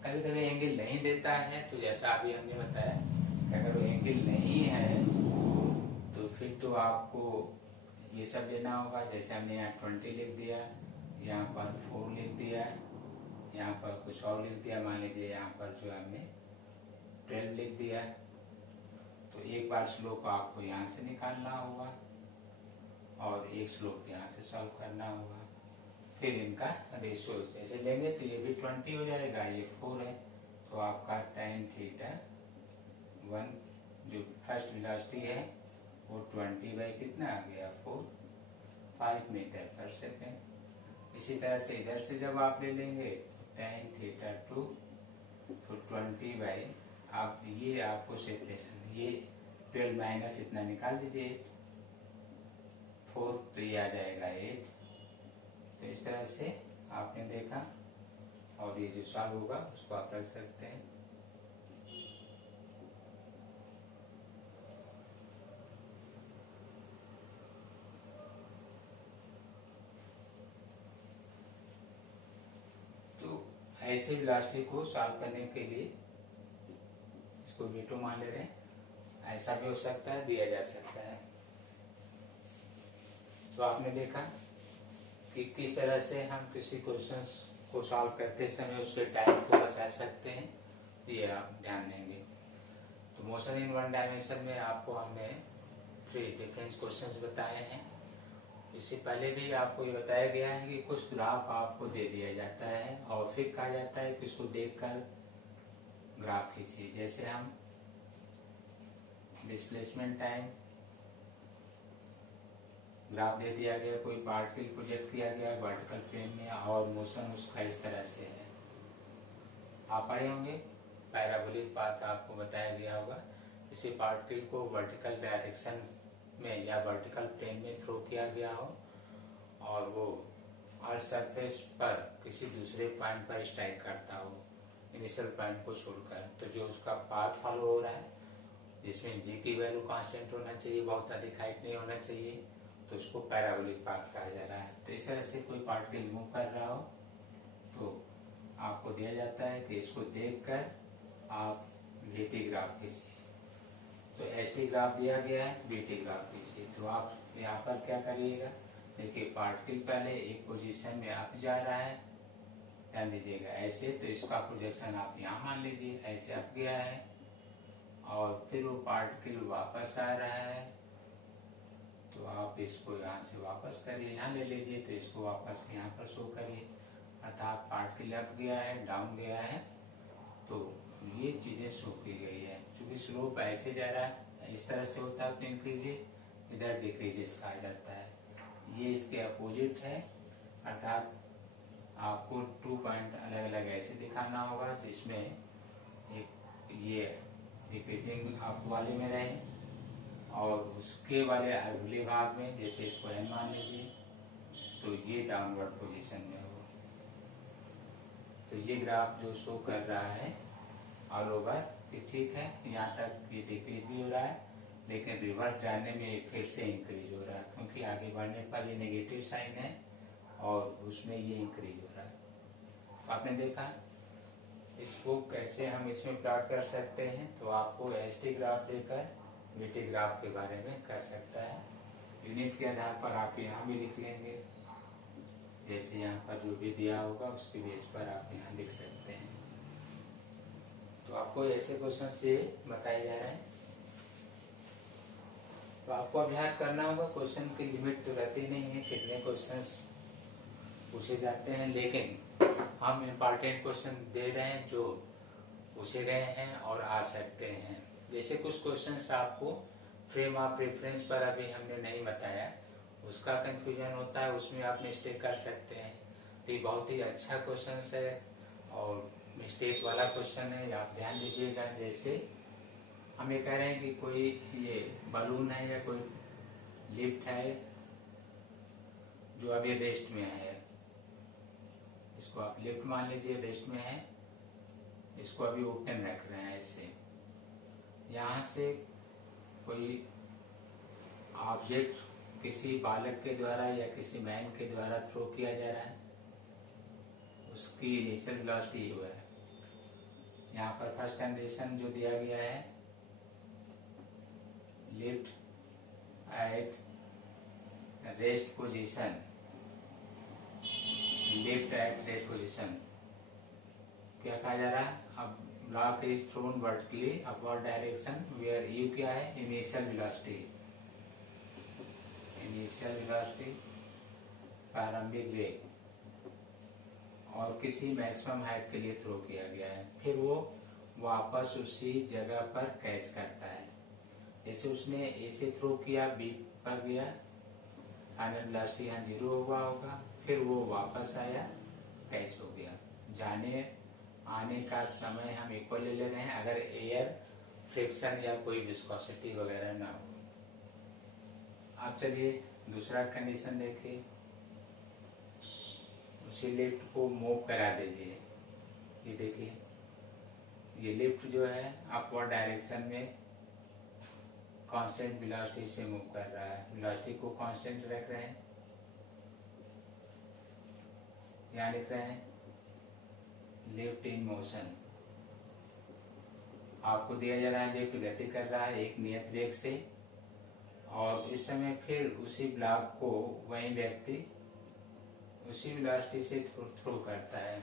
कभी कभी एंगल नहीं देता है, तो जैसा अभी हमने बताया कि अगर वो एंगल नहीं है तो फिर तो आपको ये सब लेना होगा। जैसे हमने यहाँ 20 लिख दिया, यहाँ पर 4 लिख दिया, यहाँ पर कुछ और लिख दिया, मान लीजिए यहाँ पर जो हमने 12 लिख दिया। तो एक बार स्लोप आपको यहाँ से निकालना होगा और एक स्लोप यहाँ से सॉल्व करना होगा। फिर इनका रेशियो जैसे लेंगे तो ये भी 20 हो जाएगा, ये 4 है, तो आपका tan थीटा 1 जो फर्स्ट वेलोसिटी है वो 20 बाई कितना आ गया 4, 5 मीटर पर सेकेंड। इसी तरह से इधर से जब आप ले लेंगे tan थीटा 2 तो 20 बाई, आप ये आपको सेपरेशन ये 12 माइनस इतना निकाल दीजिए 4, तो ये आ जाएगा 8। तो इस तरह से आपने देखा, और ये जो सॉल्व होगा उसको आप रख सकते हैं। तो ऐसे वेलोसिटी को सॉल्व करने के लिए इसको V2 मान ले रहे हैं, ऐसा भी हो सकता है, दिया जा सकता है। तो आपने देखा कि किस तरह से हम किसी क्वेश्चन को सॉल्व करते समय उसके टाइम को बचा सकते हैं, ये आप ध्यान देंगे। तो मोशन इन वन डायमेंशन में आपको हमने 3 डिफरेंट क्वेश्चंस बताए हैं। इससे पहले भी आपको ये बताया गया है कि कुछ ग्राफ आपको दे दिया जाता है और फिर कहा जाता है कि उसको देखकर ग्राफ खींचिए। जैसे हम डिस्प्लेसमेंट टाइम ग्राफ दे दिया गया, कोई पार्टिकल प्रोजेक्ट किया गया वर्टिकल प्लेन में और मोशन उसका इस तरह से है। आप पढ़े होंगे पैराबोलिक पाथ आपको बताया गया होगा। किसी पार्टिकल को वर्टिकल डायरेक्शन में या वर्टिकल प्लेन में थ्रो किया गया हो और वो अर्थ सरफेस पर किसी दूसरे पॉइंट पर स्ट्राइक करता हो इनिशियल पॉइंट को छोड़कर, तो जो उसका पाथ फॉलो हो रहा है जिसमें जी की वैल्यू कांस्टेंट होना चाहिए, बहुत अधिक हाइट नहीं होना चाहिए, तो उसको पैराबोलिक पाथ कहा जा रहा है। तो इस तरह से कोई पार्टिकल मूव कर रहा हो तो आपको दिया जाता है कि इसको देखकर आप वीटी ग्राफ खींचिए। तो एसटी ग्राफ दिया गया है, वीटी ग्राफ खींचिए। तो आप यहाँ पर क्या करिएगा, देखिए पार्टिकल पहले एक पोजीशन में अप जा रहा है, ध्यान दीजिएगा ऐसे, तो इसका प्रोजेक्शन आप यहाँ मान लीजिए ऐसे अप गया है, और फिर वो पार्टिकल वापस आ रहा है, तो आप इसको यहाँ से वापस करिए, यहाँ ले लीजिए, तो इसको वापस यहाँ पर शो करिए, अर्थात पार्टिकल अप गया है डाउन गया है, तो ये चीजें शो की गई है। क्योंकि स्लोप ऐसे जा रहा है, इस तरह से होता है तो इंक्रीजेस, इधर डिक्रीजेस कहा जाता है। ये इसके अपोजिट है, अर्थात आपको 2 पॉइंट अलग अलग ऐसे दिखाना होगा जिसमें एक ये डिक्रीजिंग अप वाले में रहे और उसके वाले अगले भाग में, जैसे इसको एन मान लीजिए, तो ये डाउनवर्ड पोजीशन में हो। तो ये ग्राफ जो शो कर रहा है ऑल ओवर कि ठीक है, यहाँ तक ये डिक्रीज भी हो रहा है, लेकिन रिवर्स जाने में फिर से इंक्रीज हो रहा है, क्योंकि आगे बढ़ने पर ये नेगेटिव साइन है और उसमें ये इंक्रीज हो रहा है। तो आपने देखा इसको कैसे हम इसमें प्लॉट कर सकते हैं। तो आपको एसटी ग्राफ देकर वीटी ग्राफ के बारे में कर सकता है। यूनिट के आधार पर आप यहाँ भी लिख लेंगे, जैसे यहाँ पर जो भी दिया होगा उसके बेस पर आप यहाँ लिख सकते हैं। तो आपको ऐसे क्वेश्चन से बताए जा रहे हैं, तो आपको अभ्यास करना होगा। क्वेश्चन की लिमिट तो रहती नहीं है कितने क्वेश्चंस पूछे जाते हैं, लेकिन हम इम्पोर्टेंट क्वेश्चन दे रहे हैं जो पूछे गए हैं और आ सकते हैं। जैसे कुछ क्वेश्चंस आपको फ्रेम ऑफ रेफरेंस पर अभी हमने नहीं बताया, उसका कंफ्यूजन होता है, उसमें आप मिस्टेक कर सकते हैं। तो ये बहुत ही अच्छा क्वेश्चन है और मिस्टेक वाला क्वेश्चन है, आप ध्यान दीजिएगा। जैसे हम ये कह रहे हैं कि कोई ये बलून है या कोई लिफ्ट है जो अभी रेस्ट में है, इसको आप लिफ्ट मान लीजिए, रेस्ट में है, इसको अभी ओपन रख रहे हैं ऐसे, यहाँ से कोई ऑब्जेक्ट किसी बालक के द्वारा या किसी मैन के द्वारा थ्रो किया जा रहा है, उसकी इनिशियल वेलोसिटी हुआ है, यहाँ पर फर्स्ट कंडीशन जो दिया गया है, lift at rest position, lift at rest position क्या कहा जा रहा है? अब block is thrown vertically upward direction where u क्या है? इनिशियल वेलोसिटी, इनिशियल वेलोसिटी प्रारंभिक वेग, और किसी मैक्सिमम हाइट के लिए थ्रो किया गया है। फिर वो वापस उसी जगह पर कैच करता है। जैसे उसने ए से थ्रो किया, बी पर गया, फाइनल वेलोसिटी यहाँ 0 हुआ होगा, फिर वो वापस आया, कैच हो गया। जाने आने का समय हम इक्वल ले रहे हैं अगर एयर फ्रिक्शन या कोई विस्कोसिटी वगैरह ना हो। अब चलिए दूसरा कंडीशन देखिए, उसी लिफ्ट को मूव करा दीजिए। ये देखिए, ये लिफ्ट जो है अपवर्ड डायरेक्शन में कांस्टेंट वेलोसिटी से मूव कर रहा है। वेलोसिटी को कांस्टेंट रख रहे हैं, यहाँ लिख रहे हैं लिफ्ट इन मोशन। आपको दिया जा रहा है लिफ्ट गति कर रहा है एक नियत वेग से, और इस समय फिर उसी ब्लॉक को वही व्यक्ति उसी वेलोसिटी से थ्रो करता है।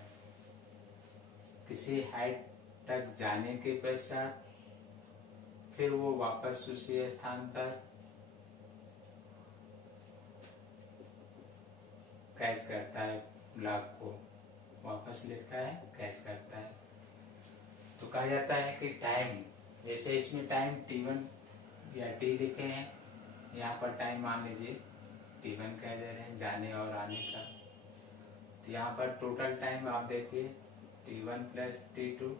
किसी हाइट तक जाने के पश्चात फिर वो वापस उसी स्थान पर कैच करता है, ब्लॉक को वापस लेता है, कैच करता है। तो कहा जाता है कि टाइम, जैसे इसमें टाइम t1 या t लिखे हैं, यहाँ पर टाइम मान लीजिए t1 कह दे रहे हैं जाने और आने का। तो यहाँ पर टोटल टाइम आप देखिए t1 प्लस t2,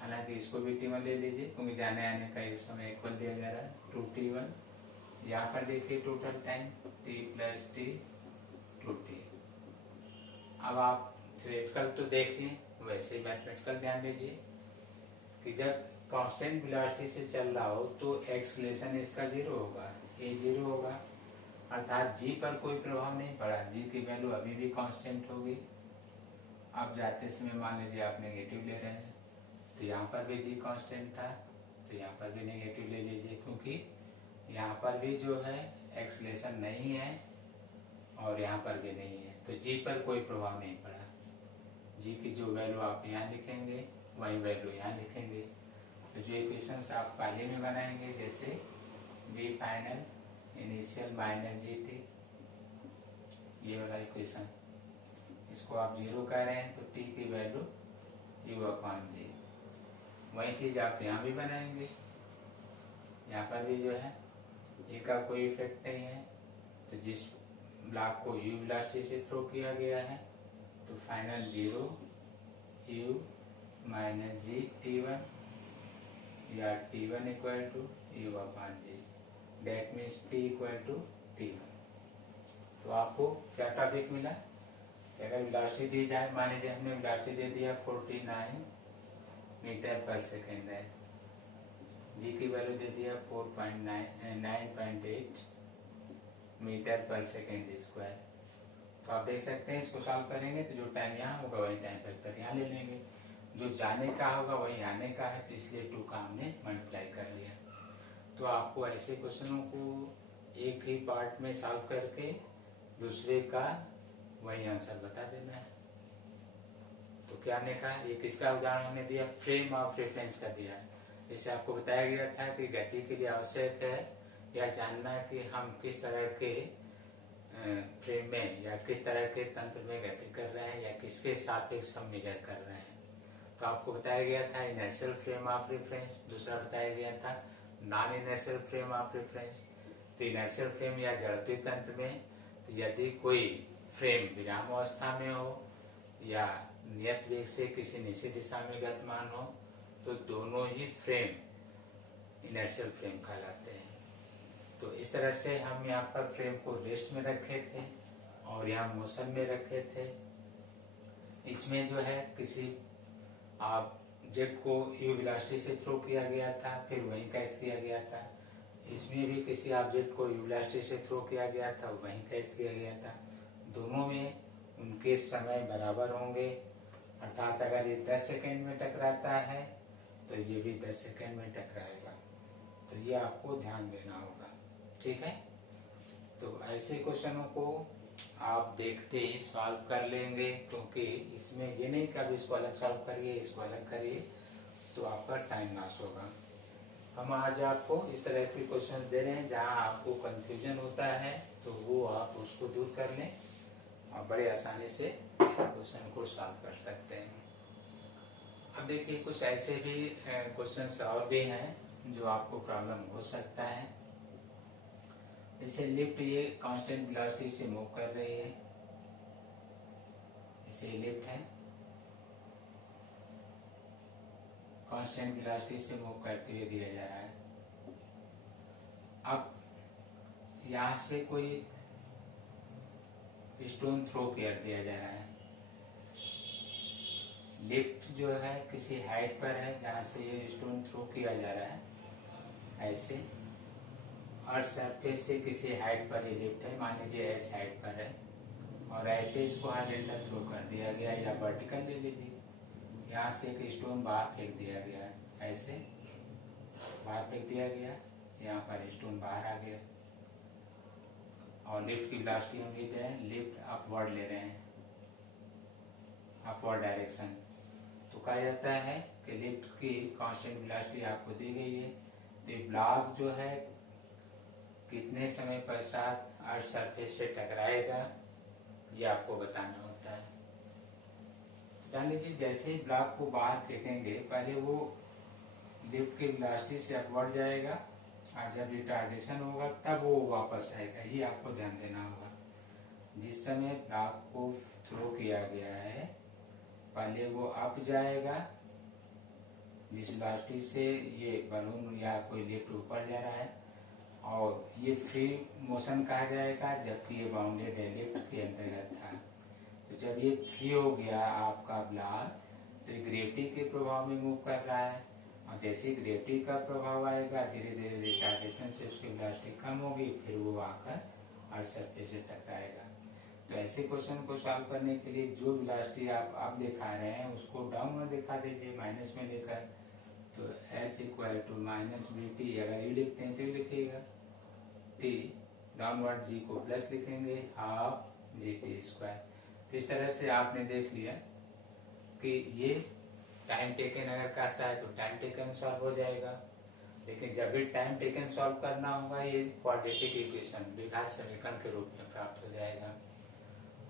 हालांकि इसको भी t1 ले लीजिए क्योंकि जाने आने का इस समय इक्वल दिया जा रहा है 2t1। यहाँ पर देखिए total time t plus t 2t। अब आप थ्योरेटिकल तो देख लिए, वैसे ही मैथमेटिकल ध्यान दीजिए कि जब कांस्टेंट वेलोसिटी से चल रहा हो तो एक्सेलरेशन इसका 0 होगा, ये 0 होगा, अर्थात जी पर कोई प्रभाव नहीं पड़ा, जी की वैल्यू अभी भी कांस्टेंट होगी। अब जाते समय मान लीजिए आप नेगेटिव ले रहे हैं तो यहाँ पर भी जी कांस्टेंट था, तो यहाँ पर भी नेगेटिव ले लीजिए, क्योंकि यहाँ पर भी जो है एक्सेलरेशन नहीं है और यहाँ पर भी नहीं है, तो जी पर कोई प्रभाव नहीं पड़ा। जी की जो वैल्यू आप यहाँ लिखेंगे वही वैल्यू यहाँ लिखेंगे। तो जो इक्वेशंस आप पहले में बनाएंगे, जैसे v final initial minus g t, ये वाला इक्वेशन, इसको आप 0 कह रहे हैं तो टी की वैल्यू यू अपॉन जी। वही चीज आप यहाँ भी बनाएंगे, यहाँ पर भी जो है ए का कोई इफेक्ट नहीं है, तो जिस ब्लॉक को यू वेलोसिटी से थ्रो किया गया है तो final 0 you minus ji t1 या t1 equal to u upon g, that means t equal to t1। तो आपको क्या टॉपिक मिला? अगर वेलोसिटी दी जाए, मान लीजिए हमने वेलोसिटी दे दिया 49 मीटर पर सेकेंड है, जी की वैल्यू दे दिया 9.8 मीटर पर सेकेंड स्क्वायर। तो आप देख सकते हैं इसको सॉल्व करेंगे तो जो टाइम यहाँ होगा वही टाइम फैक्टर यहाँ ले लेंगे, जो जाने का होगा वही आने का है, तो इसलिए 2 का हमने मल्टीप्लाई कर लिया। तो आपको ऐसे क्वेश्चनों को एक ही पार्ट में सॉल्व करके दूसरे का वही आंसर बता देना है। तो क्या हमने कहा, ये किसका उदाहरण हमने दिया? फ्रेम ऑफ रेफरेंस का दिया। जैसे आपको बताया गया था कि गति के लिए आवश्यक है या जानना कि हम किस तरह के फ्रेम में या किस तरह के तंत्र में गति कर रहे हैं या किसके सापेक्ष हम मेजर कर रहे हैं। तो आपको बताया गया था इनर्शियल फ्रेम ऑफ रेफरेंस, दूसरा बताया गया था non inertial frame of reference. तो इनर्शियल फ्रेम या जड़त्वीय तंत्र में तो यदि कोई फ्रेम विराम अवस्था में हो या नियत वेग से किसी निश्चित दिशा में गतिमान हो तो दोनों ही फ्रेम इनर्शियल फ्रेम कहलाते हैं। तो इस तरह से हम यहाँ पर फ्रेम को रेस्ट में रखे थे और यहाँ मोशन में रखे थे। इसमें जो है किसी ऑब्जेक्ट को यू वेलोसिटी से थ्रो किया गया था, फिर वहीं कैच किया गया था। इसमें भी किसी ऑब्जेक्ट को यू वेलोसिटी से थ्रो किया गया था, वहीं कैच किया गया था। दोनों में उनके समय बराबर होंगे अर्थात अगर ये 10 सेकेंड में टकराता है तो ये भी 10 सेकेंड में टकराएगा। तो ये आपको ध्यान देना होगा, ठीक है। तो ऐसे क्वेश्चनों को आप देखते ही सॉल्व कर लेंगे, क्योंकि इसमें ये नहीं कि अब इसको अलग सॉल्व करिए, इसको अलग करिए, तो आपका टाइम लॉस होगा। हम आज आपको इस तरह के क्वेश्चन दे रहे हैं जहां आपको कंफ्यूजन होता है, तो वो आप उसको दूर कर लें और बड़े आसानी से क्वेश्चन को सॉल्व कर सकते हैं। अब देखिए कुछ ऐसे भी क्वेश्चंस और भी हैं जो आपको प्रॉब्लम हो सकता है। जैसे लिफ्ट ये कांस्टेंट वेलोसिटी से मूव कर रही है, इसे लिफ्ट है, कांस्टेंट वेलोसिटी से मूव करते हुए दिया जा रहा है। अब यहां से कोई स्टोन थ्रो कर दिया जा रहा है। लिफ्ट जो है किसी हाइट पर है जहां से ये स्टोन थ्रो किया जा रहा है ऐसे, और सरफेस से किसी हाइट पर ये लिफ्ट है, मान लीजिए एस हाइट पर है, और ऐसे इसको हॉरिजॉन्टल थ्रो कर दिया गया, या वर्टिकल ले लीजिए, यहाँ से एक स्टोन बाहर फेंक दिया गया है, ऐसे बाहर फेंक दिया गया, यहाँ पर स्टोन बाहर आ गया, और लिफ्ट की वेलोसिटी हम ले रहे हैं, लिफ्ट अपवर्ड ले रहे हैं, अपवर्ड डायरेक्शन। तो कहा जाता है कि लिफ्ट की कांस्टेंट वेलोसिटी आपको दी गई है, तो ये ब्लॉक जो है कितने समय पश्चात अर्थ सरफेस से टकराएगा ये आपको बताना होता है। जान लीजिए जैसे ही ब्लॉक को बाहर फेंकेंगे, पहले वो लिफ्ट की वेलोसिटी से अपवर्ड जाएगा, और जब रिटार्डेशन होगा तब वो वापस आएगा, ये आपको ध्यान देना होगा। जिस समय ब्लॉक को थ्रो किया गया है, पहले वो अप जाएगा, जिस वेलोसिटी से ये बलून या कोई लिफ्ट ऊपर जा रहा है, और ये फ्री मोशन कहा जाएगा, जबकि ये बाउंडेड है, लिफ्ट के अंतर्गत था। तो जब ये फ्री हो गया आपका ब्लॉक, तो ये ग्रेविटी के प्रभाव में मूव कर रहा है, और जैसे ग्रेविटी का प्रभाव आएगा, धीरे धीरे रिटार्डेशन से उसकी वेलोसिटी कम होगी, फिर वो आकर अर्थ सरफेस से टकराएगा। तो ऐसे क्वेश्चन को सॉल्व करने के लिए जो वेलोसिटी आप दिखा रहे हैं उसको डाउन में दिखा दीजिए, माइनस में लेकर। तो h equal to minus b t, अगर यू लिखते हैं तो यू लिखिएगा, टी डाउनवर्ड जी को प्लस लिखेंगे, हाफ जी टी स्क्वायर। तो इस तरह से आपने देख लिया कि ये टाइम टेकन अगर कहता है तो टाइम टेकन सॉल्व हो जाएगा, लेकिन जब भी टाइम टेकन सॉल्व करना होगा ये क्वाड्रेटिक इक्वेशन द्विघात समीकरण के रूप में प्राप्त हो जाएगा।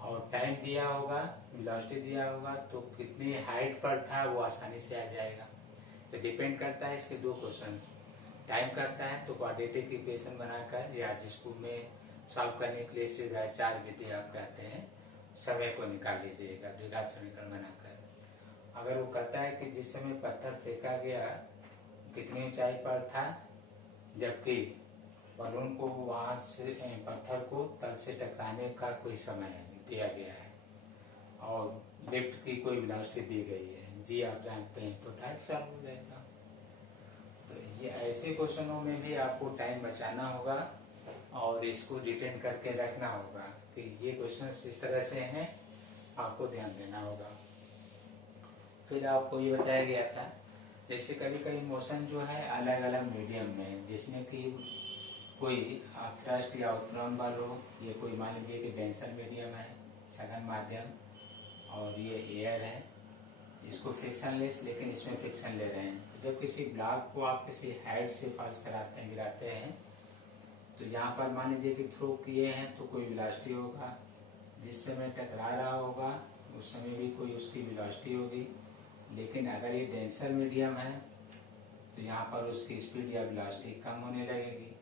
और टाइम दिया होगा, वेलोसिटी दिया होगा, तो कितनी हाइट पर था वो आसानी से आ जाएगा। तो डिपेंड करता है इसके दो क्वेश्चन। टाइम करता है तो क्वाड्रेटिक इक्वेशन बनाकर, या जिसको में सॉल्व करने के लिए सीधा चार विधि आप कहते हैं, समय को निकाल लीजिएगा द्विघात समीकरण बनाकर। अगर वो कहता है कि जिस समय पत्थर फेंका गया कितनी ऊंचाई पर था, जबकि बलून को वहां से पत्थर को तल से टकराने का कोई समय दिया गया है, और लिफ्ट की कोई वेलोसिटी दी गई है, जी आप जानते हैं, तो डायरेक्ट सॉल्व हो जाएगा। तो ये ऐसे क्वेश्चनों में भी आपको टाइम बचाना होगा और इसको रिटेन करके रखना होगा कि ये क्वेश्चन इस तरह से हैं, आपको ध्यान देना होगा। फिर आपको ये बताया गया था, जैसे कभी कभी मोशन जो है अलग अलग मीडियम में, जिसमें कि कोई थ्रस्ट या उत्प्लवन बल हो, ये कोई मान लीजिए कि डेंसर मीडियम है, सघन माध्यम, और ये एयर है, इसको फ्रिक्शनलेस, लेकिन इसमें फ्रिक्शन ले रहे हैं। तो जब किसी ब्लॉक को आप किसी हाइट से पास कराते हैं, गिराते हैं, तो यहाँ पर मान लीजिए कि थ्रो किए हैं तो कोई वेलोसिटी होगा, जिस समय टकरा रहा होगा उस समय भी कोई उसकी वेलोसिटी होगी, लेकिन अगर ये डेंसर मीडियम है तो यहाँ पर उसकी स्पीड या वेलोसिटी कम होने लगेगी।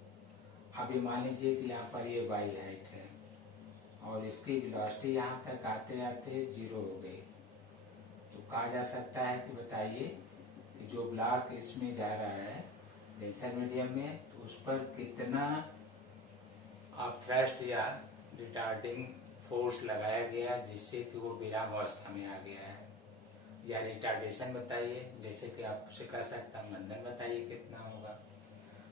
अभी मान लीजिए कि यहाँ पर ये वाई हाइट है और इसकी वेलोसिटी यहाँ तक आते आते 0 हो गई, तो कहा जा सकता है कि बताइए कि जो ब्लॉक इसमें जा रहा है डेंसर मीडियम में, तो उस पर कितना आप थ्रस्ट या रिटार्डिंग फोर्स लगाया गया जिससे कि वो विराम अवस्था में आ गया है, या रिटार्डेशन बताइए, जैसे कि आपसे कह सकता हूँ मंदन बताइए कितना होगा।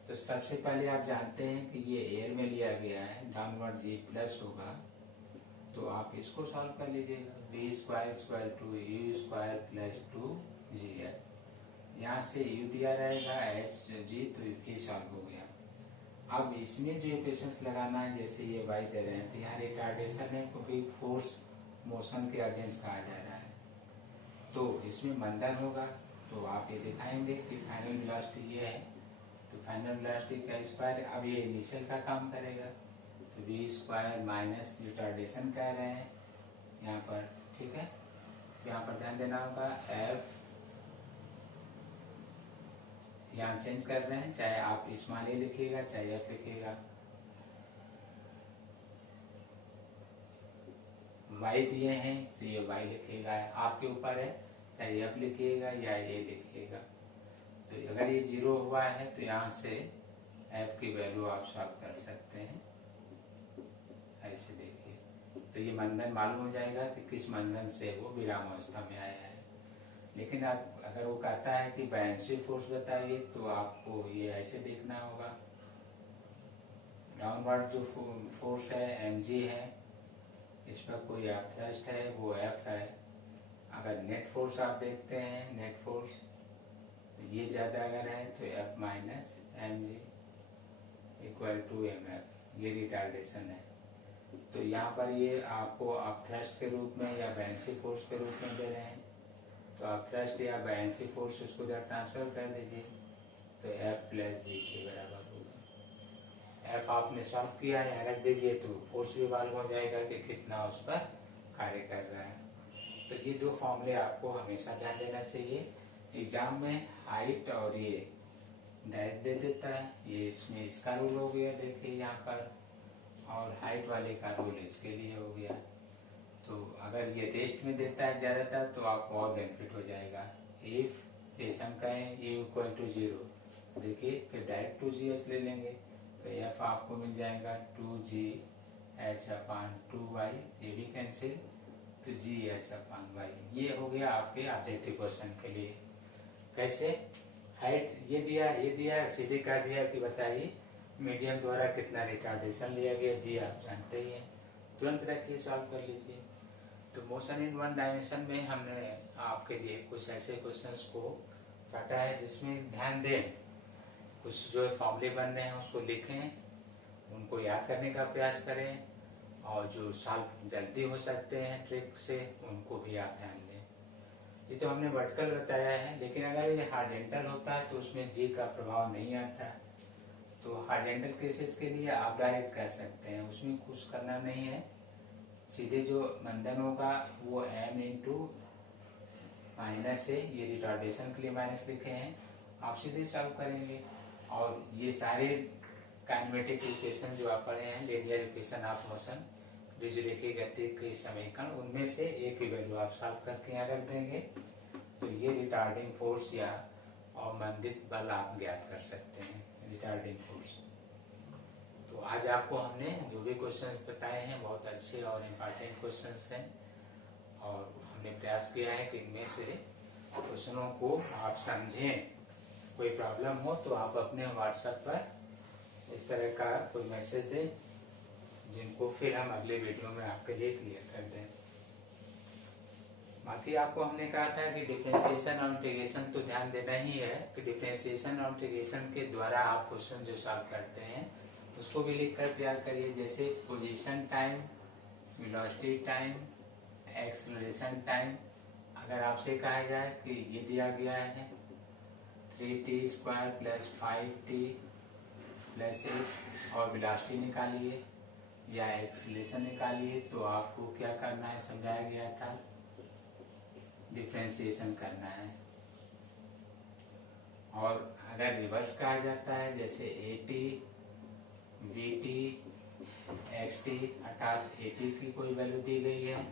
तो सबसे पहले आप जानते हैं कि ये एयर में लिया गया है, डाउनवर्ड जी प्लस होगा, तो आप इसको सॉल्व कर लीजिएगा। B square square to u square plus 2gh, यहाँ से u दिया रहेगा hg, तो ये सॉल्व हो गया। अब इसमें जो इक्वेशंस लगाना है, जैसे ये y दे रहे हैं तो यहाँ रिटार्डेशन है क्योंकि फोर्स मोशन के अगेंस्ट कहा जा रहा है, तो इसमें मंदन होगा। तो आप ये दिखाएंगे कि फाइनल वेलोसिटी ये है, तो फाइनल वेलोसिटी का स्क्वायर, अब ये इनिशियल का काम करेगा, तो v स्क्वायर माइनस रिटार्डेशन कह रहे हैं यहाँ पर, ठीक है। तो यहाँ पर ध्यान देना होगा, f यहाँ चेंज कर रहे हैं, चाहे आप स्मॉल ए लिखिएगा चाहे f लिखिएगा। y दिए हैं तो ये y लिखिएगा, आपके ऊपर है, चाहे f लिखिएगा या a लिखिएगा। तो अगर ये 0 हुआ है तो यहाँ से f की वैल्यू आप सॉल्व कर सकते हैं, ऐसे देखिए। तो ये मंदन मालूम हो जाएगा कि किस मंदन से वो विराम अवस्था में आया है। लेकिन आप अगर वो कहता है कि बायएंसी फोर्स बताइए, तो आपको ये ऐसे देखना होगा, डाउनवर्ड जो फोर्स है mg है, इस पर कोई थ्रस्ट है वो F है। अगर नेट फोर्स आप देखते हैं, नेट फोर्स ये ज्यादा अगर है तो F minus mg equal to mf, ये रिटार्डेशन है। तो यहाँ पर ये आपको आप थ्रस्ट के रूप में या बायएंसी फोर्स के रूप में दे रहे हैं, तो आप थ्रस्ट या बायएंसी फोर्स उसको जब ट्रांसफर कर दीजिए तो F प्लस जी के बराबर होगा। F आपने सॉल्व किया है, रख दीजिए, तो फोर्स भी मालूम हो जाएगा कि कितना उस पर कार्य कर रहा है। तो ये दो फॉर्मूले आपको हमेशा ध्यान देना चाहिए। एग्जाम में हाइट और ये डायरेक्ट दे देता है, ये इसमें इसका रूल हो गया, देखिए यहाँ पर, और हाइट वाले का रूल इसके लिए हो गया। तो अगर ये टेस्ट में देता है ज्यादातर तो आपको और बेनिफिट हो जाएगा। इफ पेशेंट कहें ए इक्वल टू 0, देखिए फिर डायरेक्ट 2gh ले लेंगे, तो एफ आपको मिल जाएगा 2gh अपान 2y, ये भी कैंसिल, तो gh अपान y। ये हो गया आपके ऑब्जेक्टिव क्वेश्चन के लिए। कैसे हाइट ये दिया सीधे कह दिया कि बताइए मीडियम द्वारा कितना रिटार्डेशन लिया गया, जी आप जानते ही हैं, तुरंत रखिए सॉल्व कर लीजिए। तो मोशन इन वन डायमेंशन में हमने आपके लिए कुछ ऐसे क्वेश्चंस को काटा है जिसमें ध्यान दें, कुछ जो फॉर्मूले बन रहे हैं उसको लिखें, उनको याद करने का प्रयास करें, और जो सॉल्व जल्दी हो सकते हैं ट्रिक से उनको भी आप ध्यान दें। ये तो हमने वर्टिकल बताया है, लेकिन अगर ये हॉरिजॉन्टल होता है तो उसमें जी का प्रभाव नहीं आता। तो हॉरिजॉन्टल केसेस के लिए आप डायरेक्ट कर सकते हैं, उसमें कुछ करना नहीं है, सीधे जो मंदन होगा वो m इंटू माइनस है, ये रिटार्डेशन के लिए माइनस लिखे हैं, आप सीधे सॉल्व करेंगे। और ये सारे काइनेमेटिक इक्वेशन जो आप पढ़े हैं, लीनियर इक्वेशन ऑफ मोशन, रेखीय गति के समीकरण, उनमें से एक ही वैल्यू आप सॉल्व करके यहाँ रख देंगे, तो ये रिटार्डिंग फोर्स या अवमंदित बल आप ज्ञात कर सकते हैं, रिटार्डिंग फोर्स। तो आज आपको हमने जो भी क्वेश्चंस बताए हैं बहुत अच्छे और इम्पोर्टेंट क्वेश्चंस हैं, और हमने प्रयास किया है कि इनमें से क्वेश्चनों को आप समझें। कोई प्रॉब्लम हो तो आप अपने व्हाट्सएप पर इस तरह का कोई मैसेज दें, जिनको फिर हम अगले वीडियो में आपके लिए क्लियर कर दें। बाकी आपको हमने कहा था कि डिफरेंशिएशन और इंटीग्रेशन तो ध्यान देना ही है, कि डिफरेंशिएशन और इंटीग्रेशन के द्वारा आप क्वेश्चन जो सॉल्व करते हैं उसको भी लिख कर तैयार करिए, जैसे position time, velocity time, acceleration time. अगर आपसे कहा जाए कि ये दिया गया है 3t square plus 5t plus 8 और वेलोसिटी निकालिए या एक्सेलरेशन निकालिए, तो आपको क्या करना है समझाया गया था, डिफरेंशिएशन करना है। और अगर रिवर्स कहा जाता है, जैसे at, vt, xt, अर्थात at की कोई वैल्यू दी गई है,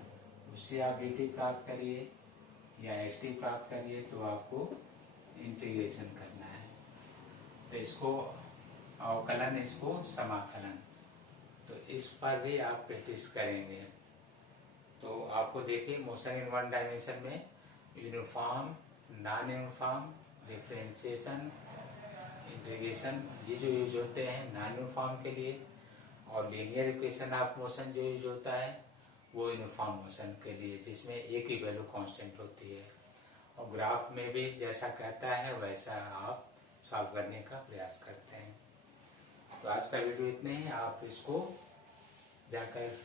उससे आप vt प्राप्त करिए या xt प्राप्त करिए, तो आपको इंटीग्रेशन करना है। तो इसको अवकलन, इसको समाकलन, तो इस पर भी आप प्रैक्टिस करेंगे। तो आपको देखिए मोशन इन वन डायमेंशन में uniform, non uniform, differentiation, integration, ये जो यूज होते हैं नॉन यूनिफॉर्म के लिए, और लीनियर इक्वेशन ऑफ मोशन जो यूज होता है वो यूनिफॉर्म मोशन के लिए, जिसमें एक ही वैल्यू कांस्टेंट होती है। और ग्राफ में भी जैसा कहता है वैसा आप सॉल्व करने का प्रयास करते हैं। तो आज का वीडियो इतने ही, आप इसको जाकर